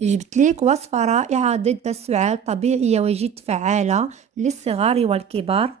جبت ليك وصفة رائعة ضد السعال، طبيعية وجد فعالة للصغار والكبار.